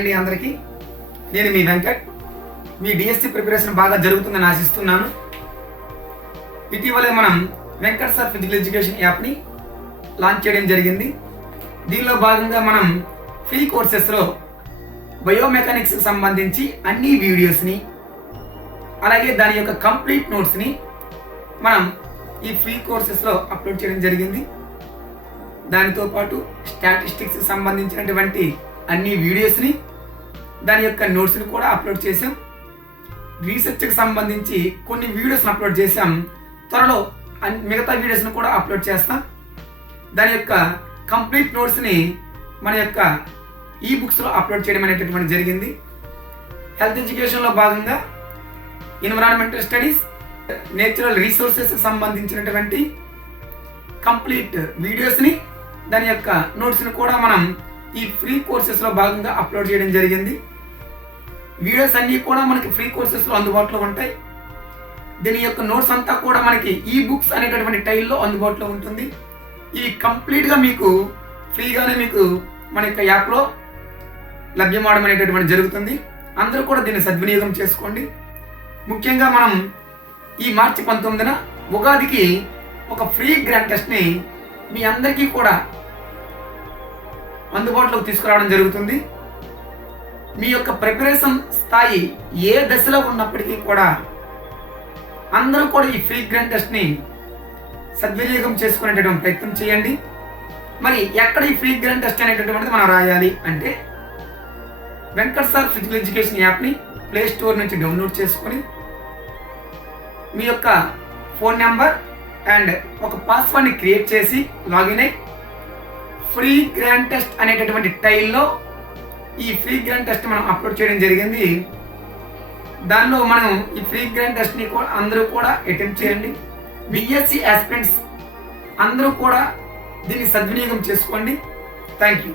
అండి అందరికీ. నేను మీ వెంకట్. మీ డిఎస్సి ప్రిపరేషన్ బాగా జరుగుతుందని ఆశిస్తున్నాను. ఇటీవలే మనం వెంకట్ సార్ ఫిజికల్ ఎడ్యుకేషన్ యాప్ని లాంచ్ చేయడం జరిగింది. దీనిలో భాగంగా మనం ఫ్రీ కోర్సెస్లో బయోమెకానిక్స్కి సంబంధించి అన్ని వీడియోస్ని అలాగే దాని యొక్క కంప్లీట్ నోట్స్ని మనం ఈ ఫ్రీ కోర్సెస్లో అప్లోడ్ చేయడం జరిగింది. దానితో పాటు స్టాటిస్టిక్స్కి సంబంధించినటువంటి అన్ని వీడియోస్ని దాని యొక్క నోట్స్ని కూడా అప్లోడ్ చేసాం. రీసెర్చ్కి సంబంధించి కొన్ని వీడియోస్ని అప్లోడ్ చేసాం. త్వరలో మిగతా వీడియోస్ని కూడా అప్లోడ్ చేస్తాం. దాని యొక్క కంప్లీట్ నోట్స్ని మన యొక్క ఈ బుక్స్లో అప్లోడ్ చేయడం అనేటటువంటి జరిగింది. హెల్త్ ఎడ్యుకేషన్లో భాగంగా ఎన్విరాన్మెంటల్ స్టడీస్, నేచురల్ రీసోర్సెస్కి సంబంధించినటువంటి కంప్లీట్ వీడియోస్ని దాని యొక్క నోట్స్ని కూడా మనం ఈ ఫ్రీ కోర్సెస్లో భాగంగా అప్లోడ్ చేయడం జరిగింది. వీడియోస్ అన్నీ కూడా మనకి ఫ్రీ కోర్సెస్లో అందుబాటులో ఉంటాయి. దీని యొక్క నోట్స్ అంతా కూడా మనకి ఈ బుక్స్ అనేటటువంటి టైల్లో అందుబాటులో ఉంటుంది. ఇవి కంప్లీట్గా మీకు ఫ్రీగానే మీకు మన యొక్క యాప్లో లభ్యమవడం అనేటటువంటి జరుగుతుంది. అందరూ కూడా దీన్ని సద్వినియోగం చేసుకోండి. ముఖ్యంగా మనం ఈ మార్చి 19న ఉగాదికి ఒక ఫ్రీ గ్రాండ్ టెస్ట్ని మీ అందరికీ కూడా అందుబాటులోకి తీసుకురావడం జరుగుతుంది. మీ యొక్క ప్రిపరేషన్ స్థాయి ఏ దశలో ఉన్నప్పటికీ కూడా అందరూ కూడా ఈ ఫ్రీ గ్రాండ్ టెస్ట్ని సద్వినియోగం చేసుకునేటటువంటి ప్రయత్నం చేయండి. మరి ఎక్కడ ఈ ఫ్రీ గ్రాండ్ టెస్ట్ అనేటటువంటిది మనం రాయాలి అంటే వెంకట్ సార్ ఫిజికల్ ఎడ్యుకేషన్ యాప్ని ప్లే స్టోర్ నుంచి డౌన్లోడ్ చేసుకొని మీ యొక్క ఫోన్ నెంబర్ అండ్ ఒక పాస్వర్డ్ని క్రియేట్ చేసి లాగిన్ అయ్యి ఫ్రీ గ్రాండ్ టెస్ట్ అనేటటువంటి టైల్లో ఈ ఫ్రీ గ్రాండ్ టెస్ట్ మనం అప్లోడ్ చేయడం జరిగింది. దానిలో మనం ఈ ఫ్రీ గ్రాండ్ టెస్ట్ని కూడా అందరూ కూడా అటెంప్ట్ చేయండి. బిఎస్సి ఆస్పిరెంట్స్ అందరూ కూడా దీన్ని సద్వినియోగం చేసుకోండి. Thank you.